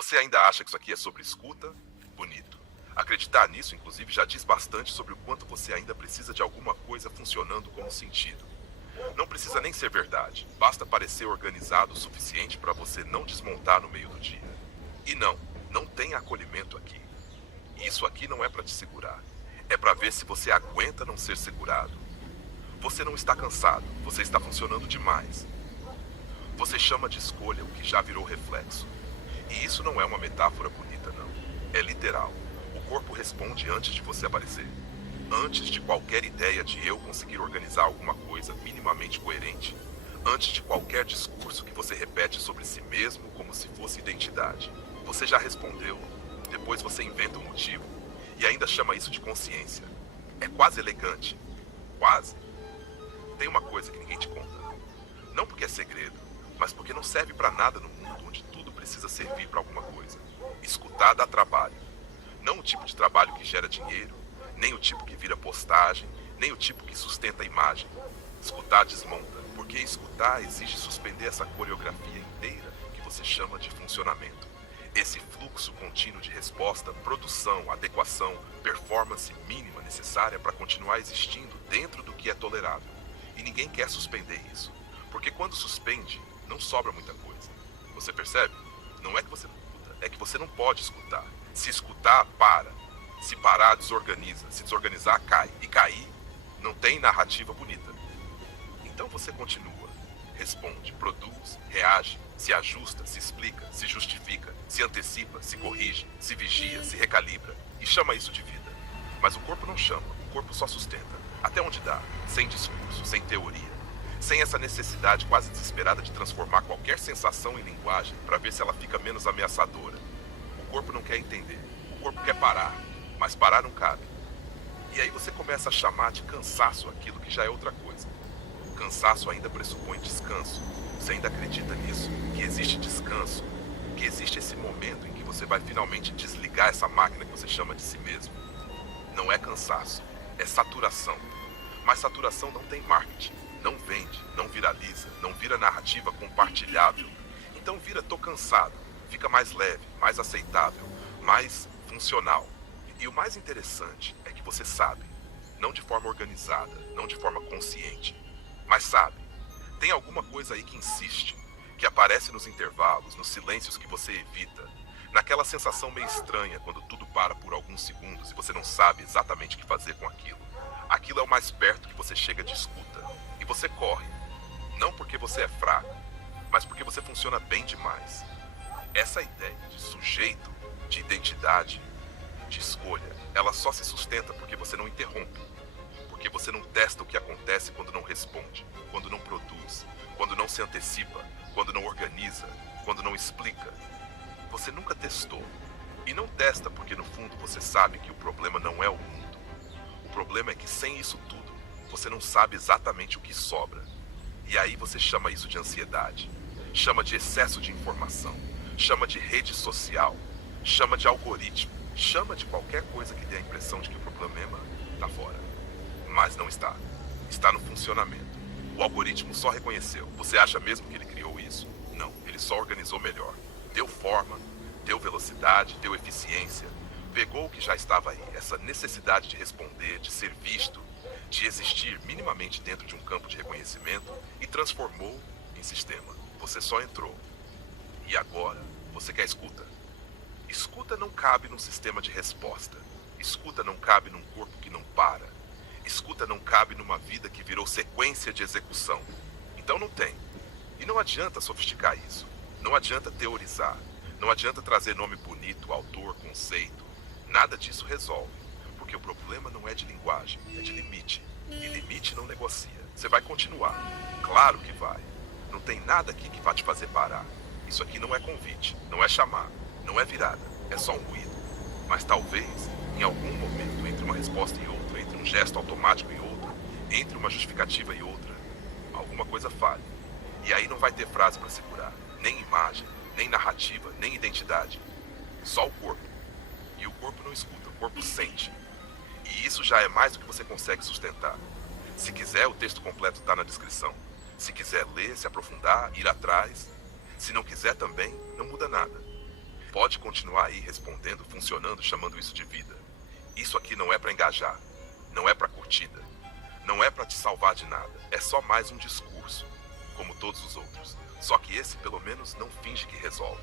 Você ainda acha que isso aqui é sobre escuta? Bonito. Acreditar nisso, inclusive, já diz bastante sobre o quanto você ainda precisa de alguma coisa funcionando como sentido. Não precisa nem ser verdade, basta parecer organizado o suficiente para você não desmontar no meio do dia. E não, não tem acolhimento aqui. Isso aqui não é para te segurar. É para ver se você aguenta não ser segurado. Você não está cansado, você está funcionando demais. Você chama de escolha o que já virou reflexo. E isso não é uma metáfora bonita, não. É literal. O corpo responde antes de você aparecer. Antes de qualquer ideia de eu conseguir organizar alguma coisa minimamente coerente. Antes de qualquer discurso que você repete sobre si mesmo como se fosse identidade. Você já respondeu. Depois você inventa um motivo. E ainda chama isso de consciência. É quase elegante. Quase. Tem uma coisa que ninguém te conta. Não porque é segredo, mas porque não serve pra nada no mundo onde tudo precisa servir pra alguma coisa. Escutar dá trabalho. Não o tipo de trabalho que gera dinheiro, nem o tipo que vira postagem, nem o tipo que sustenta a imagem. Escutar desmonta, porque escutar exige suspender essa coreografia inteira que você chama de funcionamento. Esse fluxo contínuo de resposta, produção, adequação, performance mínima necessária para continuar existindo dentro do que é tolerável. E ninguém quer suspender isso, porque quando suspende, não sobra muita coisa. Você percebe? Não é que você não escuta, é que você não pode escutar. Se escutar, para. Se parar, desorganiza. Se desorganizar, cai. E cair, não tem narrativa bonita. Então você continua, responde, produz, reage, se ajusta, se explica, se justifica, se antecipa, se corrige, se vigia, se recalibra e chama isso de vida. Mas o corpo não chama, o corpo só sustenta, até onde dá, sem discurso, sem teoria, sem essa necessidade quase desesperada de transformar qualquer sensação em linguagem para ver se ela fica menos ameaçadora. O corpo não quer entender, o corpo quer parar, mas parar não cabe. E aí você começa a chamar de cansaço aquilo que já é outra coisa. O cansaço ainda pressupõe descanso. Você ainda acredita nisso? Que existe descanso? Que existe esse momento em que você vai finalmente desligar essa máquina que você chama de si mesmo? Não é cansaço, é saturação. Mas saturação não tem marketing, não vende, não viraliza, não vira narrativa compartilhável. Então vira tô cansado, fica mais leve, mais aceitável, mais funcional. E o mais interessante é que você sabe, não de forma organizada, não de forma consciente, mas sabe, tem alguma coisa aí que insiste, que aparece nos intervalos, nos silêncios que você evita, naquela sensação meio estranha quando tudo para por alguns segundos e você não sabe exatamente o que fazer com aquilo. Aquilo é o mais perto que você chega de escuta. E você corre, não porque você é fraco, mas porque você funciona bem demais. Essa ideia de sujeito, de identidade, de escolha, ela só se sustenta porque você não interrompe. Porque você não testa o que acontece quando não responde, quando não produz, quando não se antecipa, quando não organiza, quando não explica. Você nunca testou. E não testa porque no fundo você sabe que o problema não é o mundo. O problema é que sem isso tudo, você não sabe exatamente o que sobra. E aí você chama isso de ansiedade. Chama de excesso de informação. Chama de rede social. Chama de algoritmo. Chama de qualquer coisa que dê a impressão de que o problema está fora. Mas não está. Está no funcionamento. O algoritmo só reconheceu. Você acha mesmo que ele criou isso? Não, ele só organizou melhor. Deu forma, deu velocidade, deu eficiência. Pegou o que já estava aí, essa necessidade de responder, de ser visto, de existir minimamente dentro de um campo de reconhecimento e transformou em sistema. Você só entrou. E agora, você quer escuta. Escuta não cabe num sistema de resposta. Escuta não cabe num corpo que não para. Escuta não cabe numa vida que virou sequência de execução. Então não tem. E não adianta sofisticar isso. Não adianta teorizar. Não adianta trazer nome bonito, autor, conceito. Nada disso resolve. Porque o problema não é de linguagem, é de limite. E limite não negocia. Você vai continuar. Claro que vai. Não tem nada aqui que vá te fazer parar. Isso aqui não é convite, não é chamar, não é virada. É só um ruído. Mas talvez, em algum momento, entre uma resposta e outra, entre um gesto automático e outro, entre uma justificativa e outra, alguma coisa falhe. E aí não vai ter frase para segurar, nem imagem, nem narrativa, nem identidade. Só o corpo. E o corpo não escuta, o corpo sente. E isso já é mais do que você consegue sustentar. Se quiser, o texto completo está na descrição. Se quiser ler, se aprofundar, ir atrás. Se não quiser também, não muda nada. Pode pode continuar aí respondendo, funcionando, chamando isso de vida. Isso aqui não é pra engajar, não é pra curtida, não é pra te salvar de nada. É só mais um discurso, como todos os outros. Só que esse, pelo menos, não finge que resolve.